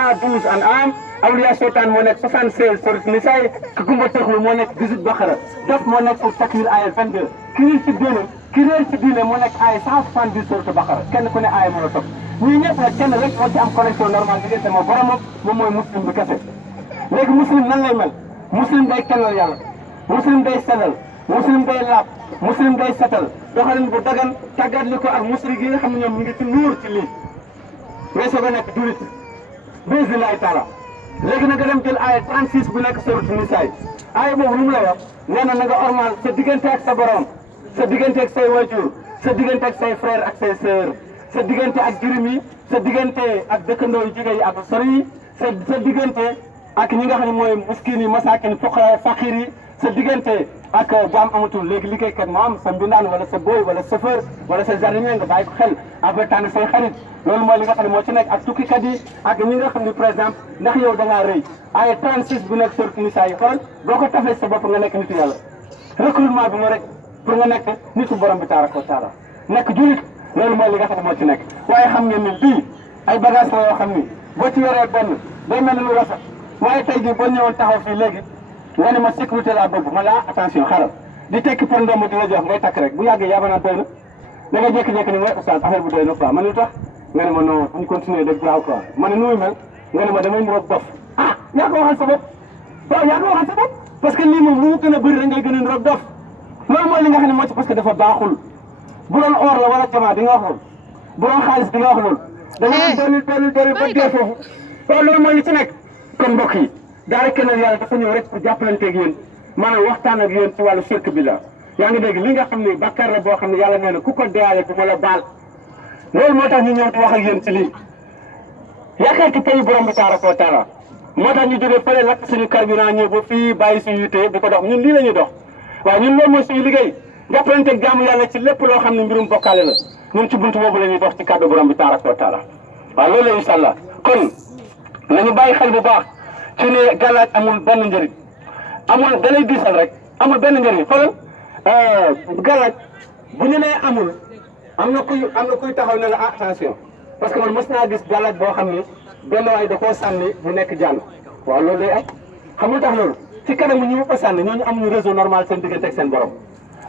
112 an am awliya seytaan moo nekk 76 sourate Nisaa ki gumba tëxlu moo nekk 18 Baqara dof moo nekk pour takwir aaya 22 ki réer ci diine moo nekk aaya 170 sourate Baqara kenn ku ne aaya moo la topp ñii ñëpp nag kenn rek moo ci am connexion normale diggante moo boromam moom mooy muslim bi kese léegi muslim nan lay mel muslim day kennal yàlla muslim day sellal muslim day laab muslim day setal doxalin bu dagan tàggat li ko ak musri gi nga xam ne ñoom ñu ngi ci nuur ci lii ngay soog a nekk julit bismillahi taala léegi nag nga dem jël aaya 36 bu nekk sourate Nisaa aaya boobu lu mu lay wax nee na nga ormal sa diggante ak sa borom sa diggante ak say wajur sa diggante ak say frère ak say sœur sa diggante ak jirim yi sa diggante ak dëkkandoo yu jege yi ak sori yi sa diggante ak ñi nga xam ne mooy miskin yi masakin fuqara faqir yi sa diggante ak jaam amatul léegi liggéeykat moo am sa mbindaan wala sa boy wala chauffeur wala sa jardinier nga bàyyi ko xel après tànn say xarit loolu mooy li nga xam ne moo ci nekk ak tukkikat yi ak ñi nga xam ne par exemple ndax yow da ngaa rëy ay 36 bu nekk sourate Nisaa yi xool boo ko tafee sa bopp nga nekk nitu yàlla recrutement bi moo rek pour nga nekk nitu borom bi tabaraka wa taala nekk julit loolu mooy li nga xam ne moo ci nekk waaye xam ngeen ni lii ay bagage la yoo xam ni boo ci yoree benn day mel ni lu rafet waaye tey jii boo ñëwoon taxaw fii léegi nga ne ma sécurité laa bëgg ma la attention xaaral di tekki pour ndomb di la jox ngay takk rek bu yàggee yaa naa doy na da nga jékki-jékki ni mooy oustaz affaire bi doy na quoi man lu tax nga ne ma non bu ñu continuer dëgg gaaw quoi ma ne nu muy mel nga ne ma damay niroog dof ah yaa ko waxal sa bopp waaw yaa ko waxal sa bopp parce que lii moom lu mu gën a bëri rek ngay gën a niroog dof loolu mooy li nga xam ne moo ci parce que dafa baaxul bu doon or la wala jamaa di nga wax loolu bu doon xaalis di nga wax loolu da nga dolli ba dee foofu waaw loolu mooy li ci nekk kon mbokk yi daara kennal yàlla dafa ñëw rek pour jàppalanteeg yéen maanaam waxtaan ak yéen ci wàllu shirk bi la yaa ngi dégg li nga xam ne bàkkaar la boo xam ne yàlla nee na ku ko deyaale du ma la baal loolu moo tax ñu ñëw di wax ak yéen ci lii yaakaar ci pays borom bi tabaraka wa taala moo tax ñu jógee fële lakk suñu carburant ñëw ba fii bàyyi suñu yitte di ko dox ñun lii la ñuy dox waaw ñun loolu mooy suñu liggéey jàppalanteeg jaamu yàlla ci lépp loo xam ne mbirum bokkaale la ñun ci buntu boobu la ñuy dox ci kàddu borom bi tabaraka wa taala waaw loolu la incha allah kon nañu bàyyi xel bu baax ci ne gàllaaj amul benn njëriñ amul da lay diisal rek amul benn njëriñ xoolal gàllaaj bu ñu nee amul am na kuy taxaw ne la attention parce que man mos naa gis gàllaaj boo xam ne benn waay da koo sànni bu nekk jàll waaw loolu day ay xamul tax loolu ci kanamu ñi mu ko sànni ñooñu amuñu réseau normal seen diggante ak seen borom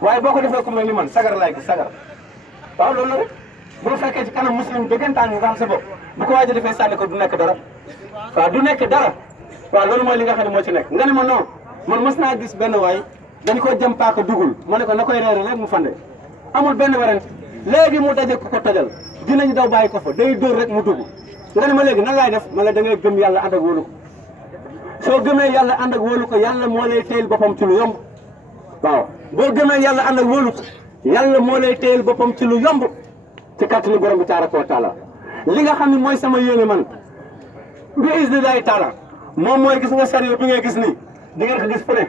waaye boo ko defee ku mel ni man sagar laay gis sagar waaw loolu la rek bu fekkee ci kanam muslim dëggantaan nga xam sa bopp bu ko waaj a defee sànni ko du nekk dara waaw du nekk dara waaw loolu mooy li nga xam ne moo ci nekk nga ne ma non man mos naa gis benn waay dañ ko jëm paaka dugul ma ne ko na koy reere léegi mu fande amul benn werante léegi mu daje ku ko tojal dinañ daw bàyyi ko fa day dóor rek mu dugg nga ne ma léegi nan laay def ma la da ngay gëm yàlla ànd ak wóolu ko soo gëmee yàlla ànd ak wóolu ko yàlla moo lay téyel boppam ci lu yomb waaw boo gëmee yàlla ànd ak wóolu ko yàlla moo lay téyel boppam ci lu yomb ci kàttanu borom bi tabaraka wa taala li nga xam ne mooy sama yéene man bi isnillahi taala moom mooy gis nga sariyo bi ngay gis nii di ngeen ko gis fu ne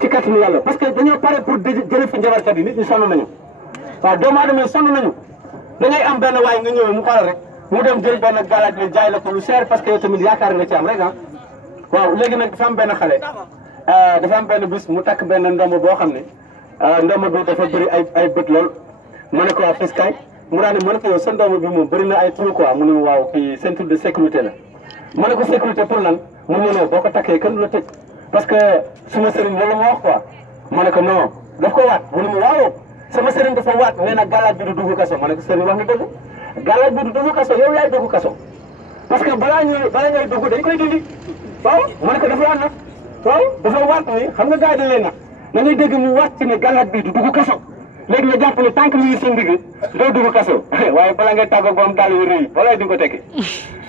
ci kàttanu yàlla parce que dañoo pare pour jële fi njabarkat yi nit ñi sonn nañu waaw doomu aadama yi sonn nañu da ngay am benn waay nga ñëwee mu xoolal rek mu dem jël benn galaaj ne jaay la ko lu cher parce que yow tamit yaakaar nga ci am rek ah waaw léegi nag dafa am benn xale dafa am benn bis mu takk benn ndomb boo xam ne ndomb bi dafa bëri ay bët lool ma ne ko waa fiskaay mu daal ne ma ne ko yow sa ndomb bi moom bëri na ay trou quoi mu ne waaw kii ceinture de sécurité la ma ne ko sécurité pour lan mu ne non boo ko takkee kenn du la tëj parce que suma sëriñ loolu ma wax quoi ma ne ko non daf ko waat mu ne ma waaw sama sëriñ dafa waat nee na galaaj bi du dugg kaso ma ne ko sëriñ wax nga dëgg galaaj bi du dugg kaso yow yaay dugg kaso parce que balaa ngay dugg dañ koy dindi waaw ma ne ko dafa waat nag waaw dafa waat ni xam nga gars yi dañ leen nag da ngay dégg mu waat ci ne galaaj bi du dugg kaso léegi nga jàpp ne tant que mu ngi sa ndigg doo dugg kaso waaye balaa ngay tàggoo boom daal yu rëy walaay di nga ko tekki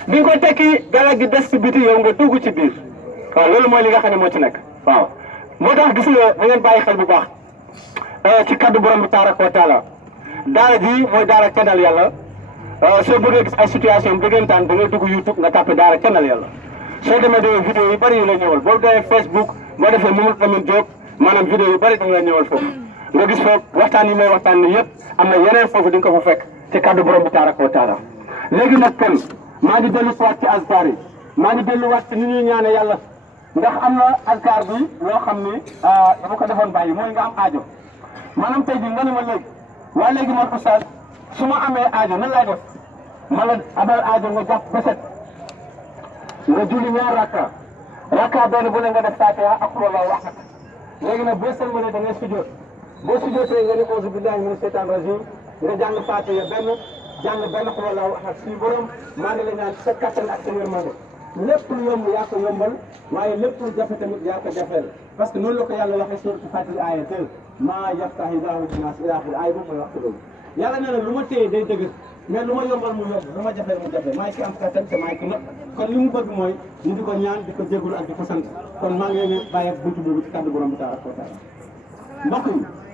di nga ko tekki galaaj gi des ci biti yow nga dugg ci biir waaw loolu mooy li nga xam ne moo ci nekk waaw moo tax gis nga da ngeen bàyyi xel bu baax ci kaddu borom bi tabaraka wa taala daara ji mooy daara kennal yàlla soo bëggee gis ay situation dëggantaan da ngay dugg YouTube nga tàppe daara kennal yàlla soo demee de vidéo yu bëri yu la ñëwal boo demee Facebook boo defee Mamadou Lamine Diop maanaam vidéo yu bëri da nga la ñëwal foofu nga gis foofu waxtaan yi may waxtaan ni yëpp am na yeneen foofu di nga ko fa fekk ci kaddu borom bi tabaraka wa taala léegi nag kon maa ngi dellu siwaat ci azkar yi maa ngi delluwaat ci ni ñuy ñaane yàlla ndax am na azkar bi loo xam ni dama ko defoon bàyyi mooy nga am aajo maanaam tey jii nga ne ma léegi waa léegi man oustaz su ma amee aajo nan laay def ma la abal aajo nga jàpp ba set nga julli ñaar rakka benn bu ne nga def Fatiha ak qul huwallahu ahad léegi nag boo sëlmalee da ngay sujjóot boo sujjóotee nga ne auzu billahi mina shaytaani rajim nga jàng Fatiha jàng benn qul huwallahu ahad suñu borom maa ngi la ñaan sa kattan ak sa yërmande lépp lu yomb yaa ko yombal waaye lépp lu jafe tamit yaa ko jafeel parce que noonu la ko yàlla waxee sourate Fatiha aaya 2 maa yaftahi llaahu linnaasi ila axiri aaya boobu mooy waxtu loolu yàlla nee na lu ma téye day dëgg mais lu ma yombal mu yomb lu ma jafeel mu jafe maay ki am kattan te maay ki nag kon li mu bëgg mooy ñu di ko ñaan di ko jégalu ak di ko sant kon maa ngi leen di bàyyi ak buntu boobu ci kàddu borom bi tabaraka wa taala mbokk yi